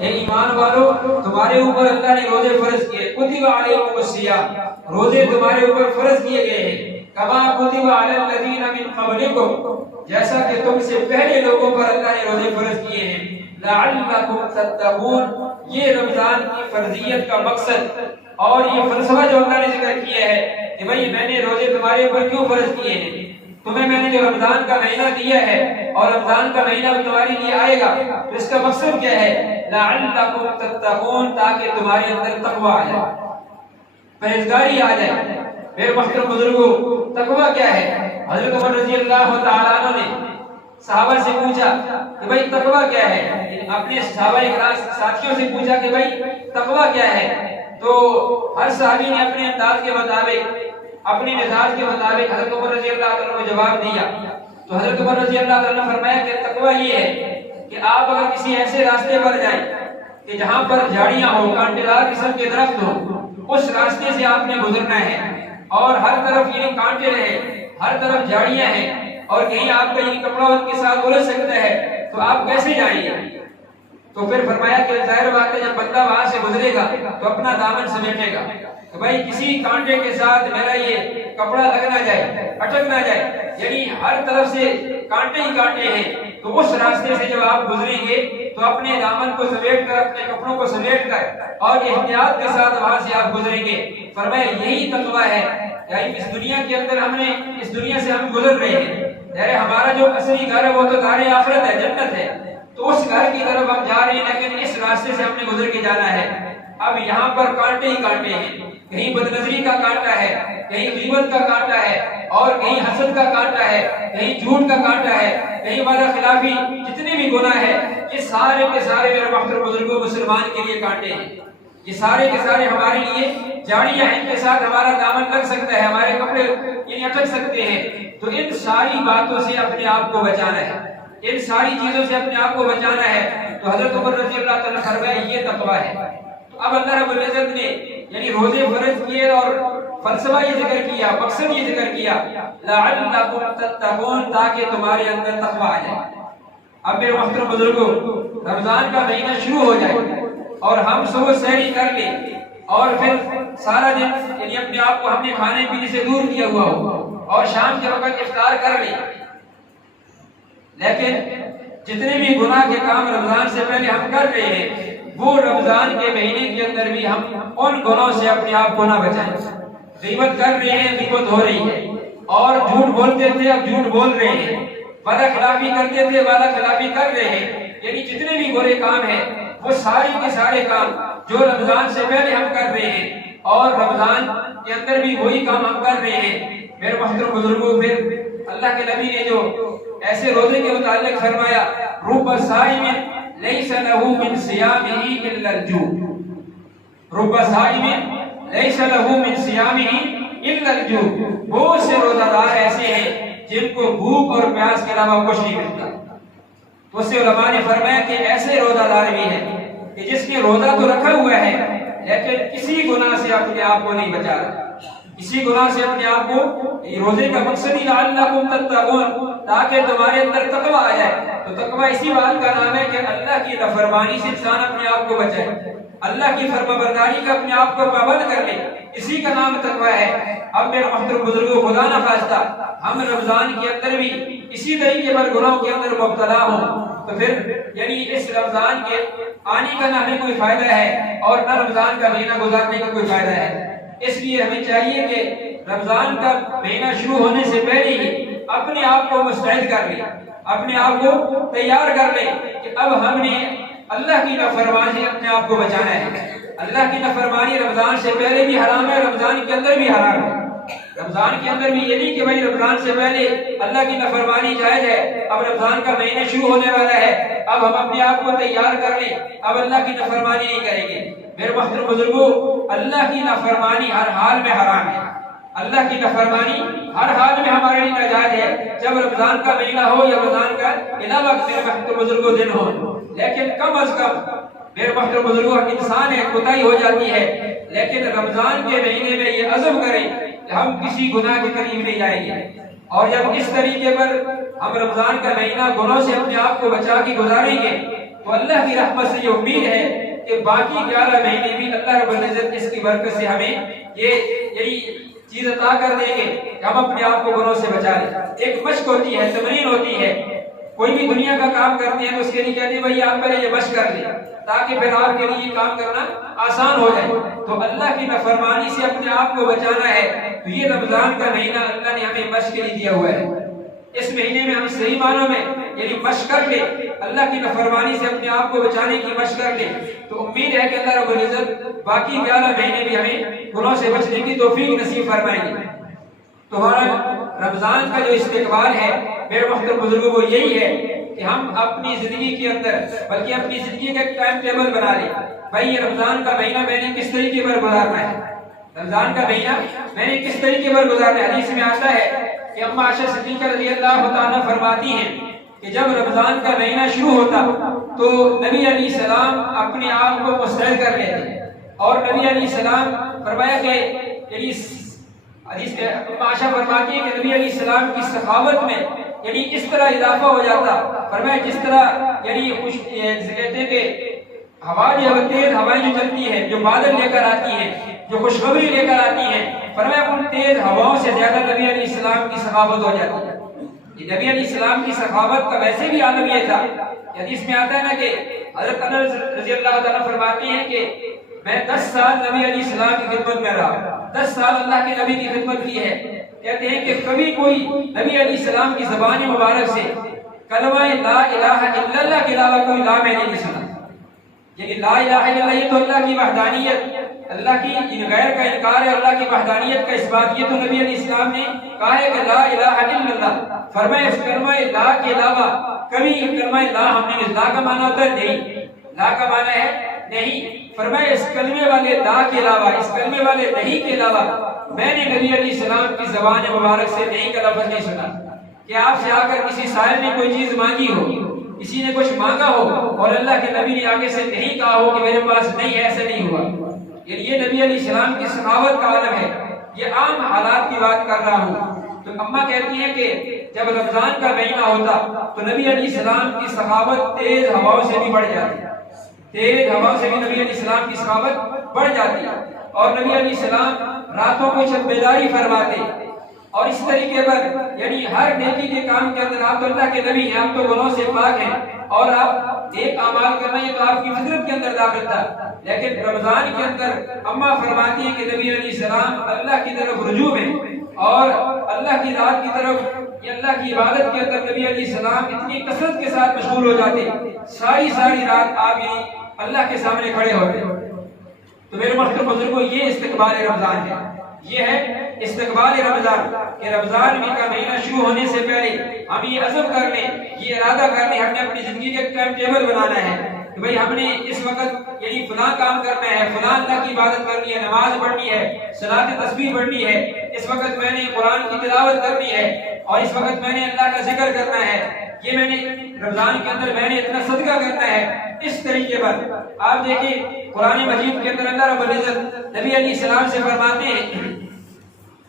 اے ایمان والو، تمہارے اوپر اللہ نے روزے فرض کیے، کتب علیکم الصیام، روزے تمہارے اوپر فرض کیے گئے ہیں، کما کتب علی الذین من قبلکم، جیسا کہ تم سے پہلے لوگوں پر اللہ نے روزے فرض کیے ہیں، لعلکم تتقون، یہ رمضان کی فرضیت کا مقصد اور یہ فلسفہ جو اللہ نے ذکر کیا ہے کہ بھئی میں نے روزے تمہارے اوپر کیوں فرض کیے ہیں، تمہیں میں نے جو رمضان کا مہینہ دیا ہے اور رمضان کا مہینہ تمہارے لیے آئے گا، تو اس کا مقصد کیا ہے؟ لعلکم تتقون، تاکہ تمہارے اندر تقوی آ جائے، پرہیزگاری آ جائے۔ میرے محترم بزرگوں، تقوی کیا ہے؟ حضرت عمر رضی اللہ تعالیٰ عنہ نے صحابہ سے پوچھا کہ بھائی تقوی کیا ہے، اپنے صحابہ اکرام ساتھیوں سے پوچھا کہ بھائی تقوی کیا ہے، تو ہر صحابی نے اپنے انداز کے مطابق، اپنے مزاج کے مطابق حضرت عمر رضی اللہ عنہ کو جواب دیا۔ تو حضرت عمر رضی اللہ عنہ نے فرمایا کہ تقوی یہ ہے کہ آپ اگر کسی ایسے راستے پر جائیں کہ جہاں پر جھاڑیاں ہوں، کانٹے دار قسم کے درخت ہوں، اس راستے سے آپ نے گزرنا ہے اور ہر طرف یہ کانٹے رہے، ہر طرف جھاڑیاں ہیں اور کہیں آپ کا یہ کپڑا ان کے ساتھ الجھ سکتا ہے، تو آپ کیسے جائیں گے؟ تو پھر فرمایا کہ ظاہر بات ہے جب بندہ وہاں سے گزرے گا تو اپنا دامن سمیٹے گا کہ بھائی کسی کانٹے کے ساتھ میرا یہ کپڑا لگ نہ جائے، اٹک نہ جائے، یعنی ہر طرف سے کانٹے ہی کانٹے ہیں، تو اس راستے سے جب آپ گزریں گے تو اپنے دامن کو سمیٹ کر، اپنے کپڑوں کو سمیٹ کر اور احتیاط کے ساتھ وہاں سے آپ گزریں گے۔ فرمایا یہی تقویٰ ہے، یعنی اس دنیا کے اندر اس دنیا سے ہم گزر رہے ہیں، یعنی ہمارا جو اصلی گھر ہے وہ تو دار آخرت ہے، جنت ہے، تو اس گھر کی طرف ہم جا رہے ہیں، لیکن اس راستے سے ہم نے گزر کے جانا ہے۔ اب یہاں پر کانٹے ہی کانٹے ہیں، کہیں بدنظری کا کانٹا ہے، کہیں غیبت کا کانٹا ہے، اور کہیں حسد کا کانٹا ہے، کہیں جھوٹ کا کانٹا ہے، کہیں وعدہ خلافی، جتنے بھی گناہ ہیں یہ سارے کے سارے میرے محترم بزرگوں مسلمان کے لیے کانٹے ہیں، یہ سارے کے سارے ہمارے لیے جاڑیاں ہیں، ان کے ساتھ ہمارا دامن لگ سکتا ہے، ہمارے کپڑے یہ اٹک سکتے ہیں۔ تو ان ساری باتوں سے اپنے آپ کو بچانا ہے، ان ساری چیزوں سے اپنے آپ کو بچانا ہے۔ تو حضرت عمر رضی اللہ تعالیٰ فرمایا یہ تقویٰ ہے۔ تو اب اللہ رب العزت نے یعنی روزے فرض کیے اور فلسفہ یہ ذکر کیا، مقصد یہ ذکر کیا، لعلکم تتقون، تاکہ تمہارے اندر تقویٰ آ جائے۔ اب میرے محترم بزرگوں، رمضان کا مہینہ شروع ہو جائے اور ہم صبح سحری کر لیں اور پھر سارا دن یعنی اپنے آپ کو ہم نے کھانے پینے سے دور کیا ہوا ہو اور شام کے وقت افطار کر لیں، لیکن جتنے بھی گناہ کے کام رمضان سے پہلے ہم کر رہے ہیں وہ رمضان کے مہینے کے اندر بھی ہم ان گناہوں سے اپنے آپ کو نہ بچائیں۔ غیبت کر رہے ہیں، غیبت ہو رہی ہے، اور جھوٹ بولتے تھے اب جھوٹ بول رہے ہیں، وعدہ خلافی کرتے تھے وعدہ خلافی کر رہے ہیں، یعنی جتنے بھی برے کام ہیں وہ سارے کے سارے کام جو رمضان سے پہلے ہم کر رہے ہیں اور رمضان کے اندر بھی وہی کام ہم کر رہے ہیں۔ میرے محترم بزرگوں، پھر اللہ کے نبی نے جو ایسے روزے کے متعلق فرمایا، رب صائم لیس لہ من صیامہ الا الجوع، رب صائم لیس لہ من صیامہ الا الجوع، بہت سے روزہ دار ایسے ہیں جن کو بھوک اور پیاس کے علاوہ کچھ نہیں ملتا۔ تو اس سے علماء نے فرمایا کہ ایسے روزہ دار بھی ہیں کہ جس نے روزہ تو رکھا ہوا ہے لیکن کسی گناہ سے اپنے آپ کو نہیں بچا رہا، کسی گناہ سے اپنے آپ کو، روزے کا مقصد ہی لعلکم تتقون، تاکہ تمہارے اندر تقویٰ آ جائے۔ تو تقویٰ اسی بات کا نام ہے کہ اللہ کی نافرمانی سے انسان اپنے آپ کو بچائے، اللہ کی فرمانبرداری کا اپنے آپ کو پابند کر لے، اسی کا نام تقویٰ ہے۔ اب میرے محترم بزرگوں، خدا نہ خواستہ ہم رمضان کے اندر بھی اسی طریقے پر گناہوں کے اندر مبتلا ہوں تو پھر یعنی اس رمضان کے آنے کا نہ ہمیں کوئی فائدہ ہے اور نہ رمضان کا مہینہ گزارنے کا کوئی فائدہ ہے۔ اس لیے ہمیں چاہیے کہ رمضان کا مہینہ شروع ہونے سے پہلے ہی اپنے آپ کو مستعد کر لیں، اپنے آپ کو تیار کر لیں کہ اب ہم نے اللہ کی نافرمانی سے اپنے آپ کو بچانا ہے۔ اللہ کی نافرمانی رمضان سے پہلے بھی حرام ہے، رمضان کے اندر بھی حرام ہے۔ رمضان کے اندر بھی یہ نہیں کہ بھائی رمضان سے پہلے اللہ کی نافرمانی جائز ہے، اب رمضان کا مہینہ شروع ہونے والا ہے اب ہم اپنے آپ کو تیار کر لیں، اب اللہ کی نافرمانی نہیں کریں گے۔ میرے محترم بزرگوں، اللہ کی نافرمانی ہر حال میں حرام ہے، اللہ کی نافرمانی ہر حال میں ہمارے لیے ناجائز ہے، جب رمضان کا مہینہ ہو یا رمضان کا علاوہ میرے محترم بزرگوں دن ہو، لیکن کم از کم میرے محترم بزرگوں انسان ہے، کوتاہی ہو جاتی ہے، لیکن رمضان کے مہینے میں یہ عزم کریں کہ ہم کسی گناہ کے قریب نہیں جائیں گے، اور جب اس طریقے پر ہم رمضان کا مہینہ گناہوں سے اپنے آپ کو بچا کے گزاریں گے تو اللہ کی رحمت سے یہ امید ہے کہ باقی 11 مہینے بھی اللہ رب العزت اس کی برکت سے ہمیں یہی چیز عطا کر دیں گے کہ ہم اپنے آپ کو گناہوں سے بچا لیں۔ ایک مشق ہوتی ہے، تمرین ہوتی ہے، کوئی بھی دنیا کا کام کرتے ہیں تو اس کے لیے کہتے ہیں بھائی آپ پہلے یہ مشق کر لیں تاکہ پھر آپ کے لیے کام کرنا آسان ہو جائے۔ تو اللہ کی نافرمانی سے اپنے آپ کو بچانا ہے تو یہ رمضان کا مہینہ اللہ نے ہمیں مشق کے لیے دیا ہوا ہے۔ اس مہینے میں ہم صحیح معنوں میں یعنی مشق کر لیں، اللہ کی نافرمانی سے اپنے آپ کو بچانے کی مشق کر لیں، تو امید ہے کہ اللہ رب العزت باقی 11 مہینے بھی ہمیں گناہوں سے بچنے کی توفیق نصیب فرمائیں گے۔ تو ہمارا رمضان کا جو استقبال ہے میرے محترم بزرگوں وہ یہی ہے کہ ہم اپنی زندگی کے اندر بلکہ اپنی زندگی کا ایک ٹائم ٹیبل بنا لیں، بھائی یہ رمضان کا مہینہ میں نے کس طریقے پر گزارنا ہے، رمضان کا مہینہ میں نے کس طریقے پر گزارنا ہے۔ حدیث میں آتا ہے کہ اما عائشہ صدیقہ رضی اللہ تعالیٰ فرماتی ہیں کہ جب رمضان کا مہینہ شروع ہوتا تو نبی علیہ السلام اپنے آپ کو مستعد کر لیتے اور نبی علیہ السلام فرمایا کہ یعنی حدیث میں اما عائشہ فرماتی ہے کہ نبی علیہ السلام کی سخاوت میں یعنی اس طرح اضافہ ہو جاتا، فرمایا جس طرح یعنی خوش کہتے ہیں کہ ہوا جو تیز ہوائیں جو چلتی ہے، جو بادل لے کر آتی ہے، جو خوشخبری لے کر آتی ہے، فرمایا ان تیز ہواؤں سے زیادہ نبی علیہ السلام کی سخاوت ہو جاتی ہے۔ یہ نبی علیہ السلام کی سخاوت کا ویسے بھی عالم یہ تھا، حدیث میں آتا ہے نا کہ حضرت انس رضی اللہ تعالیٰ فرماتے ہیں کہ میں 10 سال نبی علیہ السلام کی خدمت میں رہا، 10 سال اللہ کے نبی کی خدمت کی ہے۔ کہتے ہیں کہ کبھی کوئی نبی علیہ السلام کی زبان مبارک سے کلمہ لا الہ الا اللہ کے علاوہ کوئی لا میں نہیں سنا، یعنی لا الہ الا اللہ یہ تو اللہ کی وحدانیت، اللہ کی غیر کا انکار ہے، اللہ کی وحدانیت کا اس بات، یہ تو نبی علیہ السلام نے کہا ہے کہ لا الہ الا اللہ، فرمائے اس کلمہ لا کے علاوہ کبھی کلمہ لا ہم نے، لا کا معنی ہوتا ہے نہیں، لا کا معنی ہے نہیں، فرمائے اس کلمے والے لا کے علاوہ، اس کلمے والے نہیں کے علاوہ میں نے نبی علیہ السلام کی زبان مبارک سے نہیں کا لفظ نہیں سنا کہ آپ سے آ کر کسی صاحب نے کوئی چیز مانگی ہو، کسی نے کچھ مانگا ہو اور اللہ کے نبی نے آگے سے نہیں کہا ہو کہ میرے پاس نہیں، ایسے نہیں ہوا۔ یہ نبی علیہ السلام کی سخاوت کا عالم ہے، یہ عام حالات کی بات کر رہا ہوں۔ تو اماں کہتی ہیں کہ جب رمضان کا مہینہ ہوتا تو نبی علیہ السلام کی سخاوت تیز ہواؤں سے بھی بڑھ جاتی، تیز ہواؤں سے بھی نبی علیہ السلام کی سخاوت بڑھ جاتی، اور نبی علیہ السلام راتوں کو جب بیداری فرماتے اور اس طریقے پر یعنی ہر نیکی کے کام کے اندر آپ تو اللہ کے نبی ہیں، آپ تو گناہوں سے پاک ہیں اور آپ نیک اعمال کرنا یہ تو آپ کی فطرت کے اندر داخل تھا، لیکن رمضان کے اندر اماں فرماتی ہیں کہ نبی علیہ السلام اللہ کی طرف رجوع میں اور اللہ کی ذات کی طرف، یہ اللہ کی عبادت کے اندر نبی علیہ السلام اتنی کثرت کے ساتھ مشغول ہو جاتے، ساری رات آپ ہی اللہ کے سامنے کھڑے ہوتے۔ تو میرے محترم بزرگوں یہ استقبال رمضان ہے، یہ ہے استقبال رمضان کہ رمضان کا مہینہ شروع ہونے سے پہلے ہم یہ عزم کر لیں، یہ ارادہ کر لیں، ہم نے اپنی زندگی کا ٹائم ٹیبل بنانا ہے کہ بھئی ہم نے اس وقت یعنی فلاں کام کرنا ہے، فلاں اللہ کی عبادت کرنی ہے، نماز پڑھنی ہے، صلاۃ تسبیح پڑھنی ہے، اس وقت میں نے قرآن کی تلاوت کرنی ہے، اور اس وقت میں نے اللہ کا ذکر کرنا ہے، یہ میں نے رمضان کے اندر میں نے اتنا صدقہ کرنا ہے۔ اس طریقے پر آپ دیکھیں قرآن مجید کے اندر اللہ رب العزت نبی علیہ السلام سے فرماتے ہیں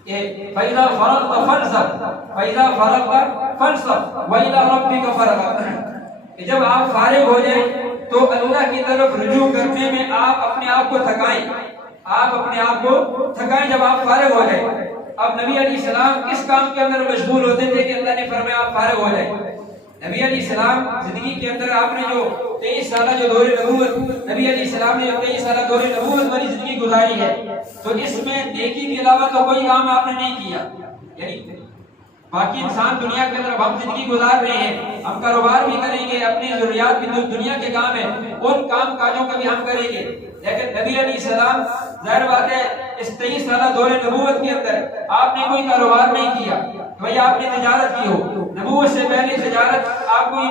کہ فَإِذَا فَرَغْتَ فَانْصَبْ فَإِذَا فَرَغْتَ فَانْصَبْ وَإِلَىٰ رَبِّكَ فَارْغَب، کہ جب آپ فارغ ہو جائیں تو اللہ کی طرف رجوع کرنے میں آپ اپنے آپ کو تھکائیں، آپ اپنے آپ کو تھکائیں جب آپ فارغ ہو جائیں۔ اب نبی علیہ السلام کس کام کے اندر مشغول ہوتے تھے کہ اللہ نے فرمایا آپ فارغ ہو جائیں؟ نبی علیہ السلام زندگی کے اندر آپ نے جو 23 سالہ جو دور نبوت، نبی علیہ السلام نے 23 سالہ دور نبوت والی زندگی گزاری ہے، تو اس میں نیکی کے علاوہ تو کوئی کام آپ نے نہیں کیا، یعنی باقی انسان دنیا کے اندر ہم زندگی گزار رہے ہیں، ہم کاروبار بھی کریں گے، اپنی ضروریات بھی دنیا کے کام ہیں، ان کام کاجوں کا بھی ہم کریں گے، لیکن نبی علیہ السلام ظاہر بات ہے اس 23 سالہ دور نبوت کے اندر آپ نے کوئی کاروبار نہیں کیا، بھئی آپ نے تجارت کی ہو، نبوت سے پہلے تجارت آپ کو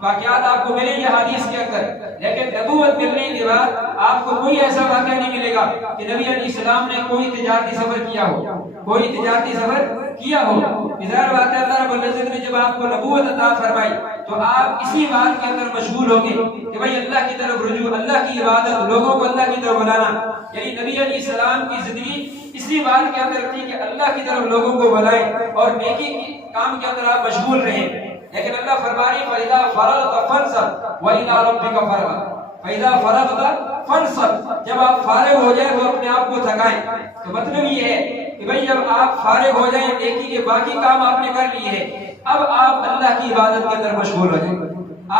واقعات آپ کو ملیں گے حدیث کے اندر، لیکن نبوت ملنے کے بعد آپ کو کوئی ایسا واقعہ نہیں ملے گا کہ نبی علیہ السلام نے کوئی تجارتی سفر کیا ہو، کوئی تجارتی سفر کیا ہو۔ ظاہر بات ہے اللہ رب العزت نے جب آپ کو نبوت عطا فرمائی تو آپ اسی بات کے اندر مشغول ہو گئے کہ بھئی اللہ کی طرف رجوع، اللہ کی عبادت، لوگوں کو اللہ کی طرف بلانا، یعنی نبی علیہ السلام کی زندگی اسی بات کے اندر تھی کہ اللہ کی طرف لوگوں کو بلائیں اور نیکی کے کام کے اندر آپ مشغول رہیں۔ لیکن اللہ فرما رہی فَإِذَا فَرَغْتَ فَانْصَبْ وَإِلَىٰ رَبِّكَ فَارْغَب، فَإِذَا فَرَغْتَ فَانْصَبْ، جب آپ فارغ ہو جائیں تو اپنے آپ کو تھکائیں۔ تو مطلب یہ ہے کہ بھئی جب آپ فارغ ہو جائیں نیکی کے باقی کام آپ نے کر لیے ہیں، اب آپ اللہ کی عبادت کے اندر مشغول ہو جائیں،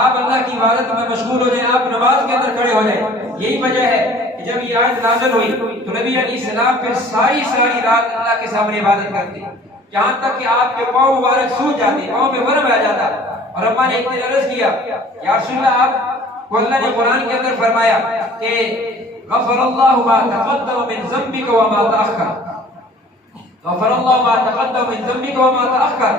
آپ اللہ کی عبادت میں مشغول ہو جائیں، آپ نماز کے اندر کھڑے ہو جائیں۔ یہی وجہ ہے کہ جب یہ آیت نازل ہوئی تو نبی علیہ السلام پھر ساری رات اللہ کے سامنے عبادت کرتے، یہاں تک کہ آپ کے پاؤں مبارک سوج جاتے، پاؤں میں ورم آ جاتا۔ اور اماں نے اتنے عرض کیا یا رسول اللہ، آپ کو اللہ نے قرآن کے اندر فرمایا کہ غفر اللہ ما تقدم من ذنبک وما تأخر، غفر اللہ ما تقدم من ذنبک وما تأخر،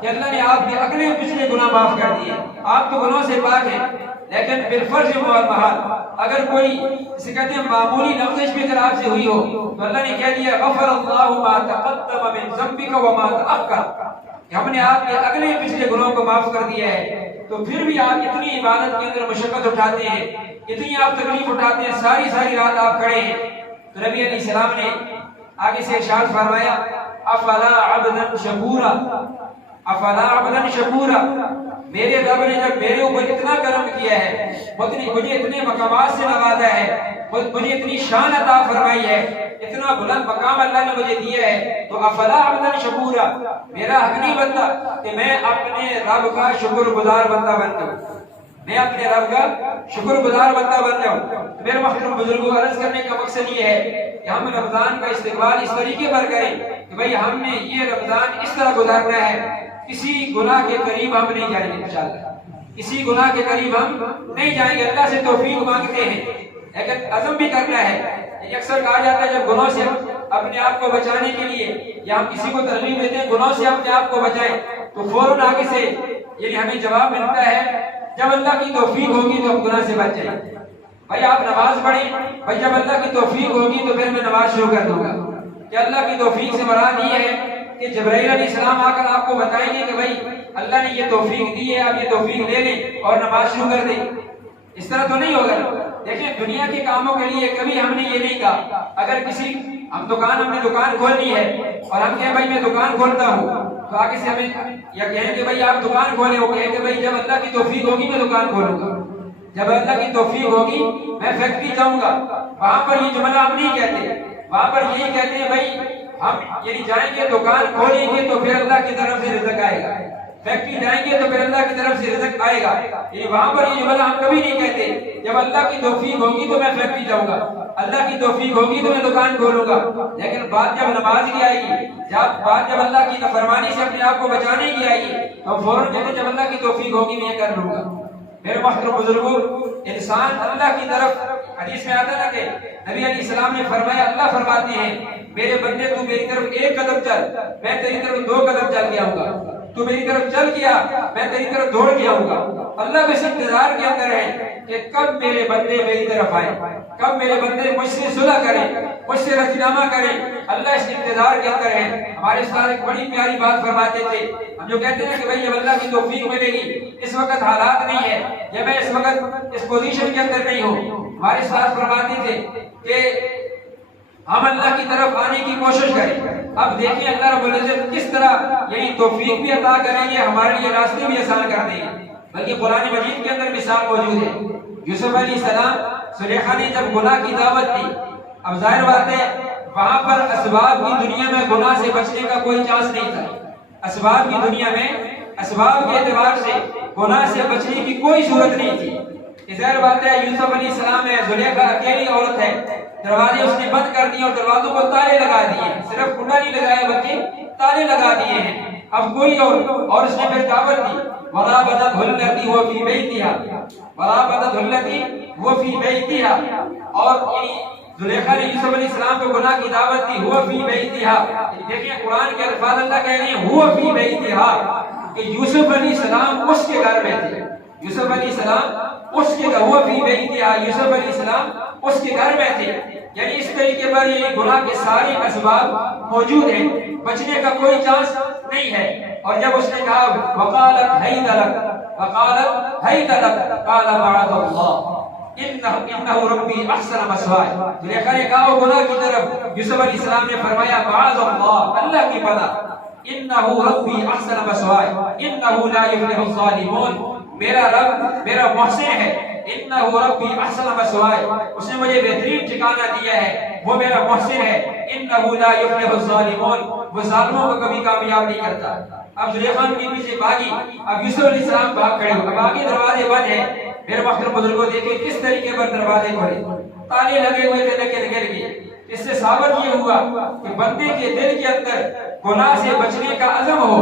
کہ اللہ نے آپ کے اگلے پچھلے گناہ معاف کر دیے، آپ تو گناہوں سے پاک ہیں۔ لیکن بالفرض والمحال اگر کوئی اسے کہتے ہیں معمولی لغزش بھی اگر آپ سے ہوئی ہو تو اللہ نے کہہ دیا غفر اللہ ما تقدم من ذنبک وما تأخر، کہ ہم نے آپ کے اگلے پچھلے گناہوں کو معاف کر دیا ہے۔ تو پھر بھی آپ اتنی عبادت کے اندر مشقت اٹھاتے ہیں، اتنی آپ تکلیف اٹھاتے ہیں، ساری رات آپ کھڑے ہیں۔ تو نبی علیہ السلام نے آگے سے ارشاد فرمایا افلا عبدا شکورا، افلا عبدا شکورا، میرے رب نے جب میرے اوپر اتنا کرم کیا ہے، مجھے اتنے مقامات سے نوازا ہے، مجھے اتنی شان عطا فرمائی ہے، اتنا بلند مقام اللہ نے مجھے دیا ہے، تو افلا عبدا شکورا، میرا حق نہیں بنتا کہ میں اپنے رب کا شکر گزار بندہ بن جاؤں، میں اپنے رب کا شکر گزار بندہ بن جاؤں۔ میرے محترم بزرگوں، عرض کرنے کا مقصد یہ ہے کہ ہم رمضان کا استقبال اس طریقے پر کریں کہ بھئی ہم نے یہ رمضان اس طرح گزارنا ہے، کسی گناہ کے قریب ہم نہیں جائیں گے انشاءاللہ، کسی گناہ کے قریب ہم نہیں جائیں گے، اللہ سے توفیق مانگتے ہیں، لیکن عزم بھی کرنا ہے۔ یہ اکثر کہا جاتا ہے جب گناہوں سے اپنے آپ کو بچانے کے لیے یا ہم کسی کو ترغیب دیتے ہیں گناہوں سے اپنے آپ کو بچائیں تو فوراً آگے سے یعنی ہمیں جواب ملتا ہے جب اللہ کی توفیق ہوگی تو ہم گناہ سے بچ جائیں۔ بھائی آپ نماز پڑھیں، بھائی جب اللہ کی توفیق ہوگی تو پھر میں نماز شروع کر دوں گا۔ کہ اللہ کی توفیق سے مراد یہ ہے کہ جبرائیل علیہ السلام آ کر آپ کو بتائیں گے کہ بھائی اللہ نے یہ توفیق دی ہے، آپ یہ توفیق لے لیں اور نماز شروع کر دیں۔ اس طرح تو نہیں ہوگا۔ دیکھیں دنیا کے کاموں کے لیے کبھی ہم نے یہ نہیں کہا اگر کسی ہم نے دکان کھولنی ہے اور ہم کہیں بھائی میں دکان کھولتا ہوں تو آگے سے ہمیں یا کہیں کہ بھائی آپ دکان کھولیں، وہ کہیں کہ بھائی جب اللہ کی توفیق ہوگی میں دکان کھولوں گا، جب اللہ کی توفیق ہوگی میں فیکٹری جاؤں گا۔ وہاں پر یہ جملہ ہم نہیں کہتے، وہاں پر یہی کہتے ہیں بھائی ہم یعنی جائیں گے دکان کھولیں گے تو پھر اللہ کی طرف سے رزق آئے گا، فیکٹری جائیں گے تو پھر اللہ کی طرف سے رزق آئے گا۔ یعنی وہاں پر یہ جملہ ہم کبھی نہیں کہتے جب اللہ کی توفیق ہوگی تو میں فیکٹری جاؤں گا، اللہ کی توفیق ہوگی تو میں دکان کھولوں گا۔ لیکن بات جب نماز کی آئے گی، بات جب اللہ کی نافرمانی سے اپنے آپ کو بچانے کی آئے گی تو فوراً کہتے ہیں جب اللہ کی توفیق ہوگی میں یہ کر لوں گا۔ میرے محترم بزرگوں، انسان اللہ کی طرف حدیث میں آتا ہے کہ نبی علیہ السلام نے فرمایا اللہ فرماتے ہیں میرے بندے تو میری طرف ایک قدم چل میں تیری طرف دو قدم چل کے آؤں گا، تو میری طرف چل گیا میں تیری طرف دوڑ کے آؤں گا۔ اللہ بس انتظار کے اندر ہے کہ کب میرے بندے میری طرف آئے، کب میرے بندے مجھ سے صلح کریں، مجھ سے رضینامہ کریں، اللہ اس انتظار کے اندر ہے۔ ہمارے استاد ایک بڑی پیاری بات فرماتے تھے، ہم جو کہتے ہیں کہ بھئی جب اللہ کی توفیق ملے گی، اس وقت حالات نہیں ہے یا میں اس وقت اس پوزیشن کے اندر نہیں ہوں، ہمارے استاد فرماتے تھے کہ ہم اللہ کی طرف آنے کی کوشش کریں۔ اب دیکھیں اللہ رب العزت کس طرح یہی توفیق بھی عطا کریں گے، ہمارے لیے راستے بھی آسان کر دیں گے۔ بلکہ قرآن مجید کے اندر مثال موجود ہے، یوسف علیہ السلام زلیخا نے جب گناہ کی دعوت دی، اب ظاہر بات ہے وہاں پر اسباب کی دنیا میں گناہ سے بچنے کا کوئی چانس نہیں تھا، اسباب کی دنیا میں اسباب کے اعتبار سے گناہ سے بچنے کی کوئی صورت نہیں تھی۔ ظاہر بات ہے یوسف علیہ السلام ہے، زلیخا اکیلی عورت ہے، دروازے اس نے بند کر دیے اور دروازوں کو تالے لگا دیے، صرف کنڈا نہیں لگایا بلکہ تالے لگا دیے ہیں۔ اب کوئی اور اس نے پھر دعوت دی وَرَابَتَتْهُ الَّتِي هُوَ فِي بَيْتِهَا، وَرَابَتَتْهُ الَّتِي هُوَ فِي بَيْتِهَا، اور یعنی زلیخا نے یوسف علیہ السلام کو گناہ کی دعوت دی هُوَ فِي بَيْتِهَا۔ دیکھیں قرآن کے الفاظ اللہ کہہ رہے ہیں هُوَ فِي بَيْتِهَا کہ یوسف علیہ السلام اس کے گھر میں تھے، یوسف علیہ السلام اس کے گھر، هُوَ فِي بَيْتِهَا، یوسف علیہ السلام اس کے گھر میں تھے۔ یعنی اس طریقے پر یہ گناہ کے سارے اسباب موجود ہیں، بچنے کا کوئی چانس نہیں ہے۔ اور جب اس نے کہا وقالت حیت لک، وقالت حیت لک قال معاذ اللہ انہ ربی احسن مثواي، زلیخا نے کہا وہ گناہ کی طرف، یوسف علیہ السلام نے فرمایا معاذ اللہ، اللہ کی پناہ، انہو ربی احسن مثوایا انہو لا یفلح الظالمون، میرا رب میرا محسن ہے، انہو ربی احسن مثوایا، اس نے مجھے بہترین ٹھکانہ دیا ہے، وہ میرا محسن ہے، انہو لا یفلح الظالمون، وہ ظالموں کو کبھی کامیاب نہیں کرتا۔ اب زلیخا کے پیچھے بھاگی، اب یوسف علیہ السلام بھاگ کھڑے ہو، اب آگے دروازے بند ہیں۔ میرے محترم بزرگوں دیکھیں کس طریقے پر دروازے کھولے، تالے لگے ہوئے تھے لیکن گر گئے۔ اس سے ثابت یہ ہوا کہ بندے کے دل کے اندر گناہ سے بچنے کا عزم ہو،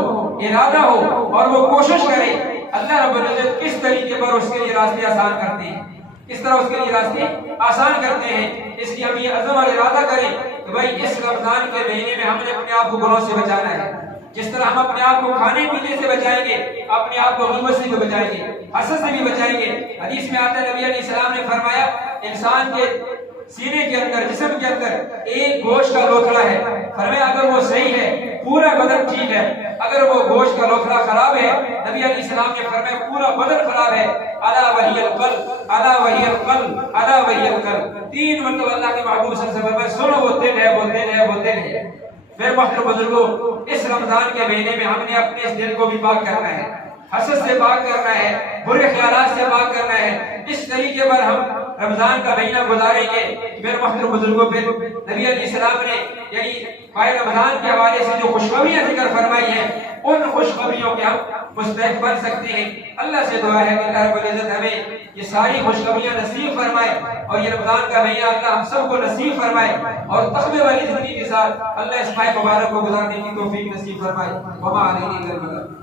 ارادہ ہو، اور وہ کوشش کرے، اللہ رب العزت کس طریقے پر اس کے لیے راستے آسان کرتے ہیں، کس طرح اس کے لیے راستے آسان کرتے ہیں۔ اس لیے ہم یہ عزم اور ارادہ کریں کہ بھائی اس رمضان کے مہینے میں ہم نے اپنے آپ کو گناہوں سے بچانا ہے۔ جس طرح ہم اپنے آپ کو کھانے پینے سے بچائیں گے، اپنے آپ کو غیبت سے بھی بچائیں گے، حسد سے بھی بچائیں گے۔ حدیث میں آتا ہے نبی علیہ السلام نے فرمایا انسان کے سینے کے اندر، جسم کے اندر ایک گوشت کا لوتھڑا ہے، فرمایا اگر وہ صحیح ہے پورا بدن ٹھیک ہے، اگر وہ گوشت کا لوتھڑا خراب ہے نبی علیہ السلام نے فرمایا پورا بدن خراب ہے۔ الا وہی القلب، الا وہی القلب، الا وہی القلب، 3 مرتبہ اللہ کے محبوب صلی اللہ علیہ وسلم نے سنو وہ دل ہے، وہ دل ہے، وہ دل ہے۔ میرے محترم بزرگوں، اس رمضان کے مہینے میں ہم نے اپنے اس دل کو بھی پاک کرنا ہے، حسد سے پاک کرنا ہے، برے خیالات سے پاک کرنا ہے۔ اس طریقے پر ہم رمضان کا مہینہ گزاریں گے۔ میرے محترم بزرگوں، پھر نبی علیہ السلام نے یعنی ماہ رمضان کے حوالے سے جو خوشخبریاں ذکر فرمائی ہیں، ان خوشخبریوں کے ہم مستحق بن سکتے ہیں۔ اللہ سے دعا ہے کہ اللہ رب العزت ہمیں یہ ساری خوشخبریاں نصیب فرمائے، اور یہ رمضان کا مہینہ اللہ ہم سب کو نصیب فرمائے، اور تقوی والی زندگی کے ساتھ اللہ اس ماہ مبارک کو گزارنے کی توفیق نصیب فرمائے۔ وما علینا الا البلاغ۔